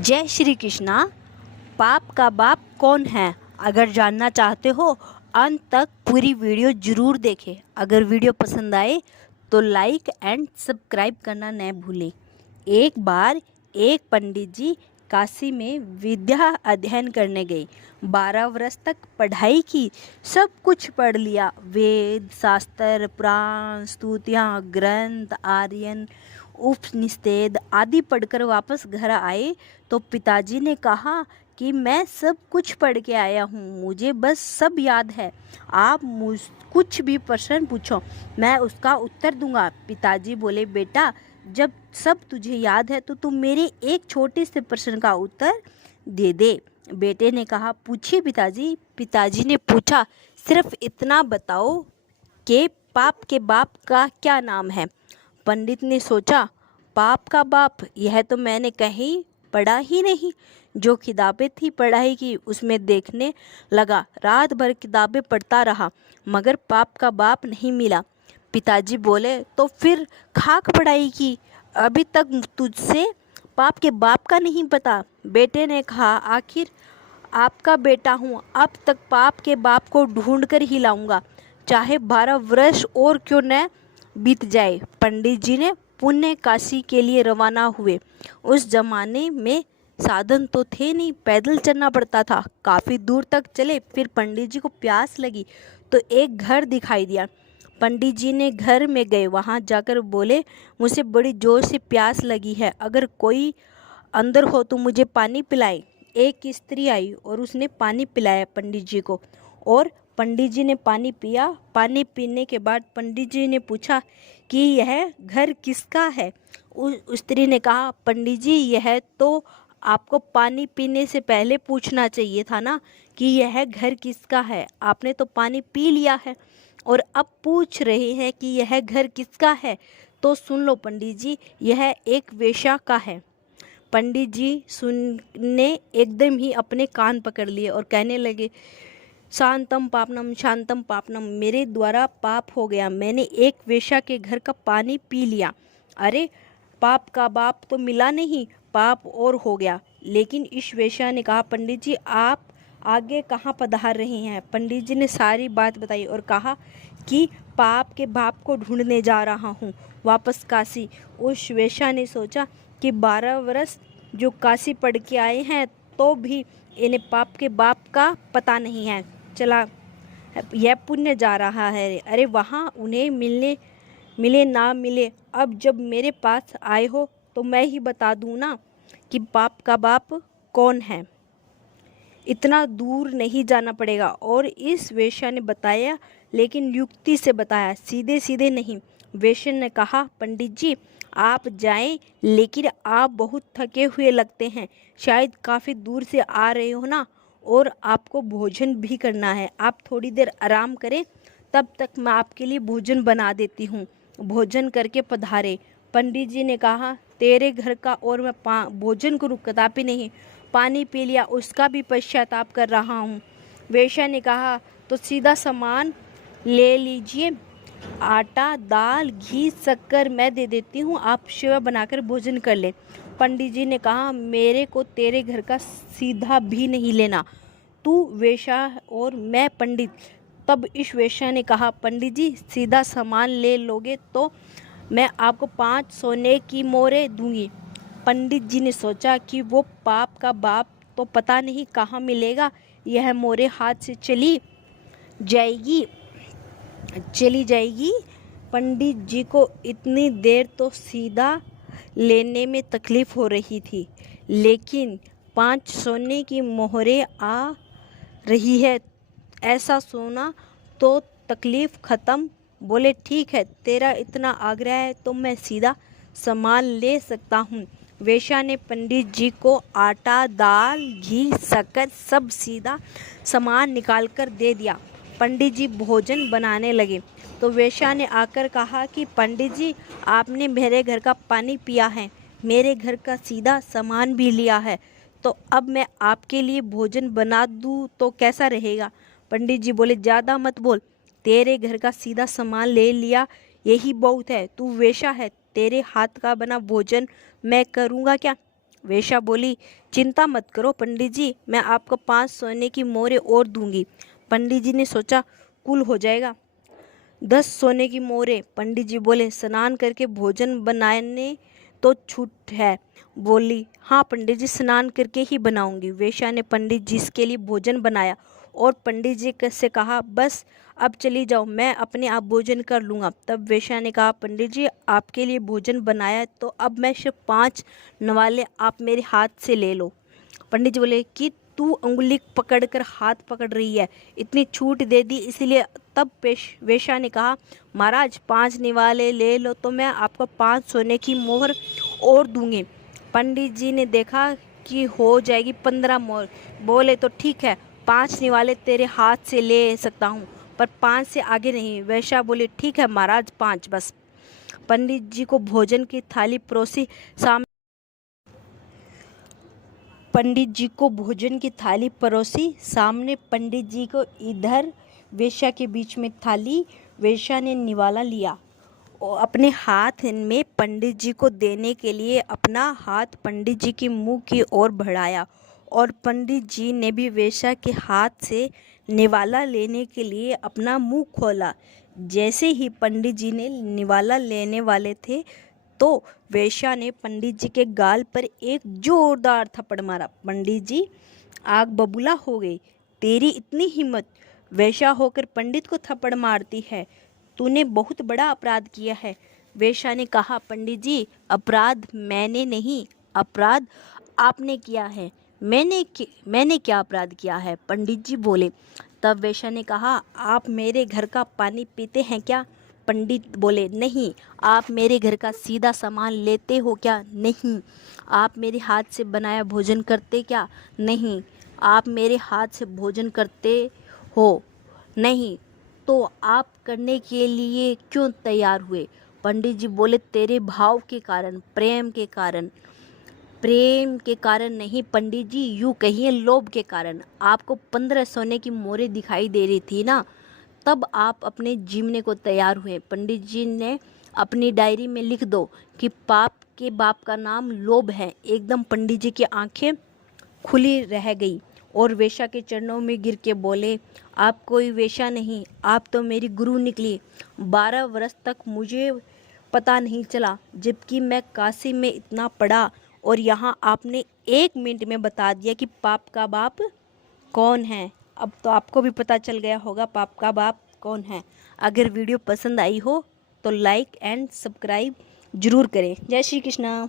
जय श्री कृष्णा। पाप का बाप कौन है? अगर जानना चाहते हो अंत तक पूरी वीडियो ज़रूर देखें। अगर वीडियो पसंद आए तो लाइक एंड सब्सक्राइब करना न भूलें। एक बार एक पंडित जी काशी में विद्या अध्ययन करने गए। 12 वर्ष तक पढ़ाई की, सब कुछ पढ़ लिया। वेद, शास्त्र, पुराण, स्तुतियाँ, ग्रंथ, आर्यन, उपनिषद आदि पढ़कर वापस घर आए तो पिताजी ने कहा कि मैं सब कुछ पढ़ के आया हूँ, मुझे बस सब याद है। आप मुझ कुछ भी प्रश्न पूछो, मैं उसका उत्तर दूंगा। पिताजी बोले, बेटा जब सब तुझे याद है तो तुम मेरे एक छोटे से प्रश्न का उत्तर दे दे। बेटे ने कहा, पूछिए पिताजी। पिताजी ने पूछा, सिर्फ इतना बताओ कि पाप के बाप का क्या नाम है। पंडित ने सोचा, पाप का बाप, यह तो मैंने कहीं पढ़ा ही नहीं। जो किताबें थी पढ़ाई की उसमें देखने लगा, रात भर किताबें पढ़ता रहा मगर पाप का बाप नहीं मिला। पिताजी बोले, तो फिर खाक पढ़ाई की, अभी तक तुझसे पाप के बाप का नहीं पता। बेटे ने कहा, आखिर आपका बेटा हूँ, अब तक पाप के बाप को ढूंढ कर ही लाऊंगा, चाहे 12 वर्ष और क्यों न बीत जाए। पंडित जी ने पुण्य काशी के लिए रवाना हुए। उस जमाने में साधन तो थे नहीं, पैदल चलना पड़ता था। काफ़ी दूर तक चले, फिर पंडित जी को प्यास लगी तो एक घर दिखाई दिया। पंडित जी ने घर में गए, वहाँ जाकर बोले, मुझे बड़ी जोर से प्यास लगी है, अगर कोई अंदर हो तो मुझे पानी पिलाए। एक स्त्री आई और उसने पानी पिलाया पंडित जी को, और पंडित जी ने पानी पिया। पानी पीने के बाद पंडित जी ने पूछा कि यह घर किसका है। उस स्त्री ने कहा, पंडित जी यह तो आपको पानी पीने से पहले पूछना चाहिए था ना कि यह घर किसका है। आपने तो पानी पी लिया है और अब पूछ रहे हैं कि यह घर किसका है। तो सुन लो पंडित जी, यह एक वेश्या का है। पंडित जी सुनने एकदम ही अपने कान पकड़ लिए और कहने लगे, शांतम पापनम, शांतम पापनम, मेरे द्वारा पाप हो गया, मैंने एक वेश्या के घर का पानी पी लिया। अरे पाप का बाप तो मिला नहीं, पाप और हो गया। लेकिन इस वेश्या ने कहा, पंडित जी आप आगे कहाँ पधार रहे हैं। पंडित जी ने सारी बात बताई और कहा कि पाप के बाप को ढूंढने जा रहा हूँ वापस काशी। उस वेश्या ने सोचा कि 12 वर्ष जो काशी पढ़ के आए हैं तो भी इन्हें पाप के बाप का पता नहीं है, चला यह पुण्य जा रहा है। अरे वहाँ उन्हें मिले ना मिले, अब जब मेरे पास आए हो तो मैं ही बता दूँ ना कि पाप का बाप कौन है। इतना दूर नहीं जाना पड़ेगा। और इस वेश्या ने बताया, लेकिन युक्ति से बताया, सीधे सीधे नहीं। वेश्या ने कहा, पंडित जी आप जाएं, लेकिन आप बहुत थके हुए लगते हैं, शायद काफ़ी दूर से आ रहे हो ना, और आपको भोजन भी करना है, आप थोड़ी देर आराम करें, तब तक मैं आपके लिए भोजन बना देती हूँ, भोजन करके पधारे। पंडित जी ने कहा, तेरे घर का और मैं भोजन को रुकता भी नहीं, पानी पी लिया उसका भी पश्चाताप कर रहा हूँ। वेश्या ने कहा, तो सीधा सामान ले लीजिए, आटा, दाल, घी, शक्कर मैं दे देती हूँ, आप सेवा बनाकर भोजन कर लें। पंडित जी ने कहा, मेरे को तेरे घर का सीधा भी नहीं लेना, तू वेश्या और मैं पंडित। तब इस वेश्या ने कहा, पंडित जी सीधा सामान ले लोगे तो मैं आपको 5 सोने की मोहरें दूंगी। पंडित जी ने सोचा कि वो पाप का बाप तो पता नहीं कहाँ मिलेगा, यह मोहरें हाथ से चली जाएगी। पंडित जी को इतनी देर तो सीधा लेने में तकलीफ हो रही थी, लेकिन 5 सोने की मोहरें आ रही है, ऐसा सोना तो तकलीफ ख़त्म। बोले, ठीक है, तेरा इतना आग्रह है तो मैं सीधा सामान ले सकता हूँ। वेश्या ने पंडित जी को आटा, दाल, घी, शक्कर सब सीधा सामान निकाल कर दे दिया। पंडित जी भोजन बनाने लगे तो वेश्या ने आकर कहा कि पंडित जी आपने मेरे घर का पानी पिया है, मेरे घर का सीधा सामान भी लिया है, तो अब मैं आपके लिए भोजन बना दूँ तो कैसा रहेगा। पंडित जी बोले, ज़्यादा मत बोल, तेरे घर का सीधा सामान ले लिया यही बहुत है, तू वेश्या है, तेरे हाथ का बना भोजन मैं करूँगा क्या। वेश्या बोली, चिंता मत करो पंडित जी, मैं आपको 5 सोने की मोहरें और दूंगी। पंडित जी ने सोचा, कुल हो जाएगा 10 सोने की मोहरें। पंडित जी बोले, स्नान करके भोजन बनाने तो छूट है। बोली, हाँ पंडित जी, स्नान करके ही बनाऊंगी। वेश्या ने पंडित जी के लिए भोजन बनाया और पंडित जी से कहा, बस अब चली जाओ, मैं अपने आप भोजन कर लूँगा। तब वेश्या ने कहा, पंडित जी आपके लिए भोजन बनाया तो अब मैं सिर्फ 5 नवाले आप मेरे हाथ से ले लो। पंडित जी बोले कि तू उंगली पकड़कर हाथ पकड़ रही है, इतनी छूट दे दी इसलिए। तब वेश्या ने कहा, महाराज 5 निवाले ले लो तो मैं आपको 5 सोने की मोहर और दूंगी। पंडित जी ने देखा कि हो जाएगी 15 मोहर। बोले, तो ठीक है, 5 निवाले तेरे हाथ से ले सकता हूँ, पर 5 से आगे नहीं। वेश्या बोली, ठीक है महाराज, 5 बस। पंडित जी को भोजन की थाली परोसी सामने पंडित जी को इधर वेश्या के बीच में थाली। वेश्या ने निवाला लिया और अपने हाथ में पंडित जी को देने के लिए अपना हाथ पंडित जी के मुंह की ओर बढ़ाया और पंडित जी ने भी वेश्या के हाथ से निवाला लेने के लिए अपना मुंह खोला। जैसे ही पंडित जी ने निवाला लेने वाले थे तो वेश्या ने पंडित जी के गाल पर एक जोरदार थप्पड़ मारा। पंडित जी आग बबूला हो गई। तेरी इतनी हिम्मत, वेश्या होकर पंडित को थप्पड़ मारती है, तूने बहुत बड़ा अपराध किया है। वेश्या ने कहा, पंडित जी अपराध मैंने नहीं, अपराध आपने किया है। मैंने क्या अपराध किया है? पंडित जी बोले। तब वेश्या ने कहा, आप मेरे घर का पानी पीते हैं क्या? पंडित बोले, नहीं। आप मेरे घर का सीधा सामान लेते हो क्या? नहीं। आप मेरे हाथ से बनाया भोजन करते क्या? नहीं। आप मेरे हाथ से भोजन करते हो? नहीं। तो आप करने के लिए क्यों तैयार हुए? पंडित जी बोले, तेरे भाव के कारण, प्रेम के कारण। प्रेम के कारण नहीं पंडित जी, यूँ कहिए लोभ के कारण। आपको 15 सोने की मोहरें दिखाई दे रही थी ना, तब आप अपने जीवने को तैयार हुए। पंडित जी ने अपनी डायरी में लिख दो कि पाप के बाप का नाम लोभ है। एकदम पंडित जी की आंखें खुली रह गई और वेश्या के चरणों में गिर के बोले, आप कोई वेश्या नहीं, आप तो मेरी गुरु निकली। 12 वर्ष तक मुझे पता नहीं चला, जबकि मैं काशी में इतना पढ़ा और यहाँ आपने 1 मिनट में बता दिया कि पाप का बाप कौन है। अब तो आपको भी पता चल गया होगा पाप का बाप कौन है। अगर वीडियो पसंद आई हो तो लाइक एंड सब्सक्राइब जरूर करें। जय श्री कृष्णा।